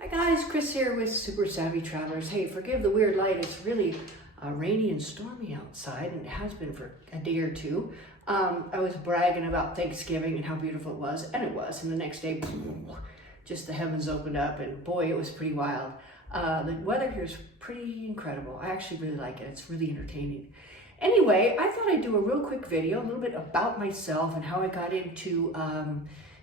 Hi guys, Chris here with Super Savvy Travelers. Hey, forgive the weird light. It's really rainy and stormy outside, and it has been for a day or two. I was bragging about Thanksgiving and how beautiful it was, and it was. And the next day, just the heavens opened up, and boy, it was pretty wild. The weather here is pretty incredible. I actually really like it. It's really entertaining. Anyway, I thought I'd do a real quick video, a little bit about myself and how I got into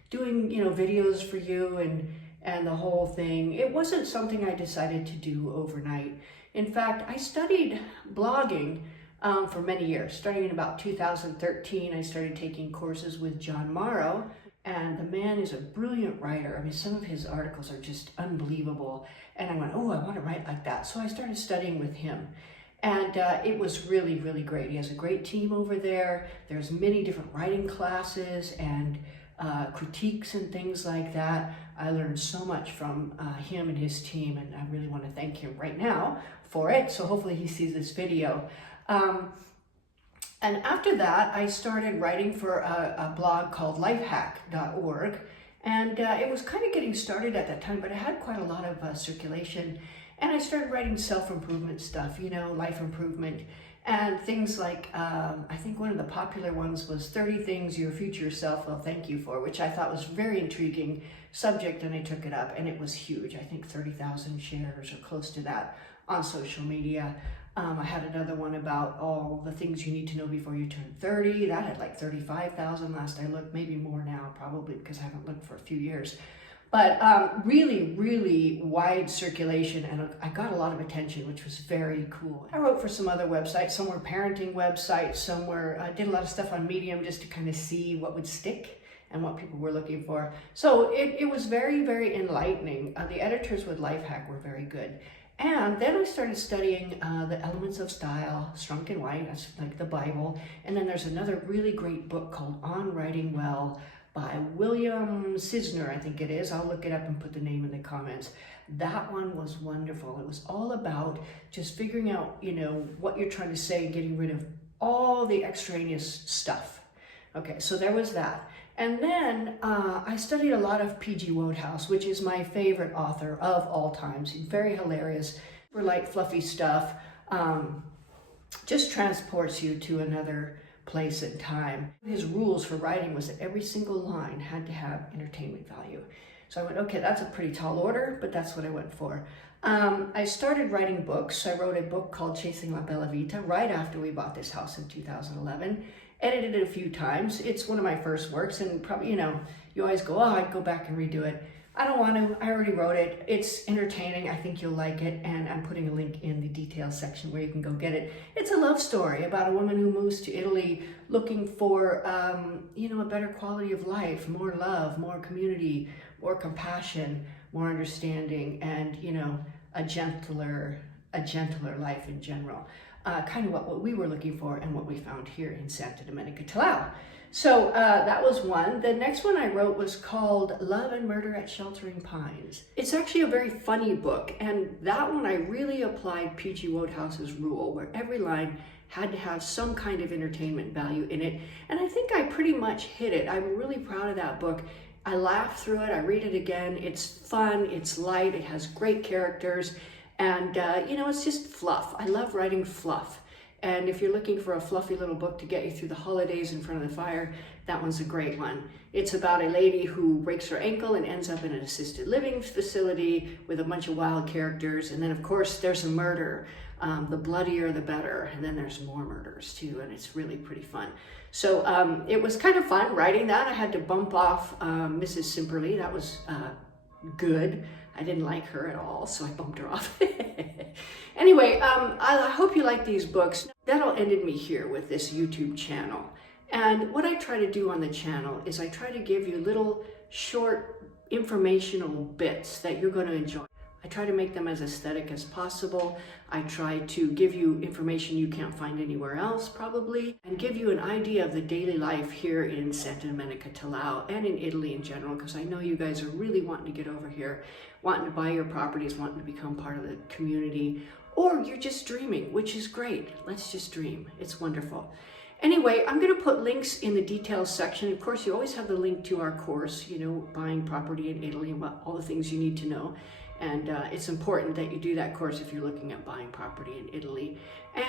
doing, videos for you and the whole thing. It wasn't something I decided to do overnight. In fact, I studied blogging for many years. Starting in about 2013, I started taking courses with John Morrow, and the man is a brilliant writer. I mean, some of his articles are just unbelievable. And I went, oh, I want to write like that. So I started studying with him. And it was really, really great. He has a great team over there. There's many different writing classes and critiques and things like that. I learned so much from him and his team, and I really want to thank him right now for it. So hopefully he sees this video. And after that, I started writing for a blog called Lifehack.org. And it was kind of getting started at that time, but it had quite a lot of circulation. And I started writing self-improvement stuff, life improvement, and things like, I think one of the popular ones was 30 things your future self will thank you for, which I thought was very intriguing subject, and I took it up, and it was huge. I think 30,000 shares or close to that on social media. I had another one about all the things you need to know before you turn 30. That had like 35,000 last I looked, maybe more now, probably because I haven't looked for a few years. But really, really wide circulation, and I got a lot of attention, which was very cool. I wrote for some other websites. Some were parenting websites, some were, I did a lot of stuff on Medium just to kind of see what would stick and what people were looking for. So it was very, very enlightening. The editors with Lifehack were very good. And then I started studying the elements of style, Strunk and White, that's like the Bible. And then there's another really great book called On Writing Well by William Cisner, I think it is. I'll look it up and put the name in the comments. That one was wonderful. It was all about just figuring out, what you're trying to say and getting rid of all the extraneous stuff. Okay, so there was that. And then I studied a lot of P.G. Wodehouse, which is my favorite author of all times. He's very hilarious, super light, fluffy stuff. Just transports you to another place and time. His rules for writing was that every single line had to have entertainment value. So I went, okay, that's a pretty tall order, but that's what I went for. I started writing books. I wrote a book called Chasing La Bella Vita right after we bought this house in 2011. Edited it a few times. It's one of my first works, and probably, you always go, oh, I'd go back and redo it. I don't want to. I already wrote it. It's entertaining. I think you'll like it, and I'm putting a link in the details section where you can go get it. It's a love story about a woman who moves to Italy looking for, a better quality of life, more love, more community, more compassion, more understanding, and, a gentler life in general. Kind of what we were looking for and what we found here in Santa Domenica Talao. So that was one. The next one I wrote was called Love and Murder at Sheltering Pines. It's actually a very funny book, and that one I really applied P.G. Wodehouse's rule, where every line had to have some kind of entertainment value in it, and I think I pretty much hit it. I'm really proud of that book. I laugh through it, I read it again. It's fun, it's light, it has great characters, and it's just fluff. I love writing fluff. And if you're looking for a fluffy little book to get you through the holidays in front of the fire, that one's a great one. It's about a lady who breaks her ankle and ends up in an assisted living facility with a bunch of wild characters. And then, of course, there's a murder. The bloodier, the better. And then there's more murders, too. And it's really pretty fun. So it was kind of fun writing that. I had to bump off Mrs. Simperley. That was good. I didn't like her at all, so I bumped her off. Anyway, I hope you like these books. That'll ended me here with this YouTube channel. And what I try to do on the channel is I try to give you little short informational bits that you're going to enjoy. I try to make them as aesthetic as possible. I try to give you information you can't find anywhere else, probably, and give you an idea of the daily life here in Santa Domenica Talao and in Italy in general, because I know you guys are really wanting to get over here, wanting to buy your properties, wanting to become part of the community, or you're just dreaming, which is great. Let's just dream. It's wonderful. Anyway, I'm going to put links in the details section. Of course, you always have the link to our course, buying property in Italy and all the things you need to know. And it's important that you do that course if you're looking at buying property in Italy.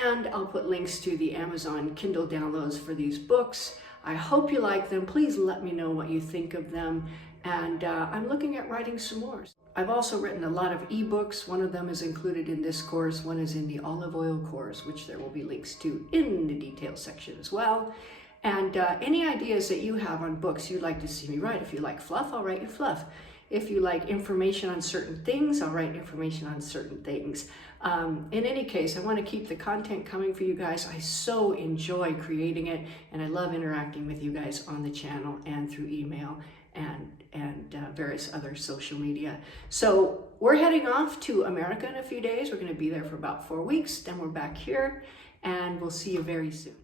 And I'll put links to the Amazon Kindle downloads for these books. I hope you like them. Please let me know what you think of them. And I'm looking at writing some more. I've also written a lot of ebooks. One of them is included in this course. One is in the olive oil course, which there will be links to in the details section as well. And any ideas that you have on books you'd like to see me write. If you like fluff, I'll write you fluff. If you like information on certain things, I'll write information on certain things. In any case, I want to keep the content coming for you guys. I so enjoy creating it, and I love interacting with you guys on the channel and through email and various other social media. So we're heading off to America in a few days. We're going to be there for about 4 weeks. Then we're back here, and we'll see you very soon.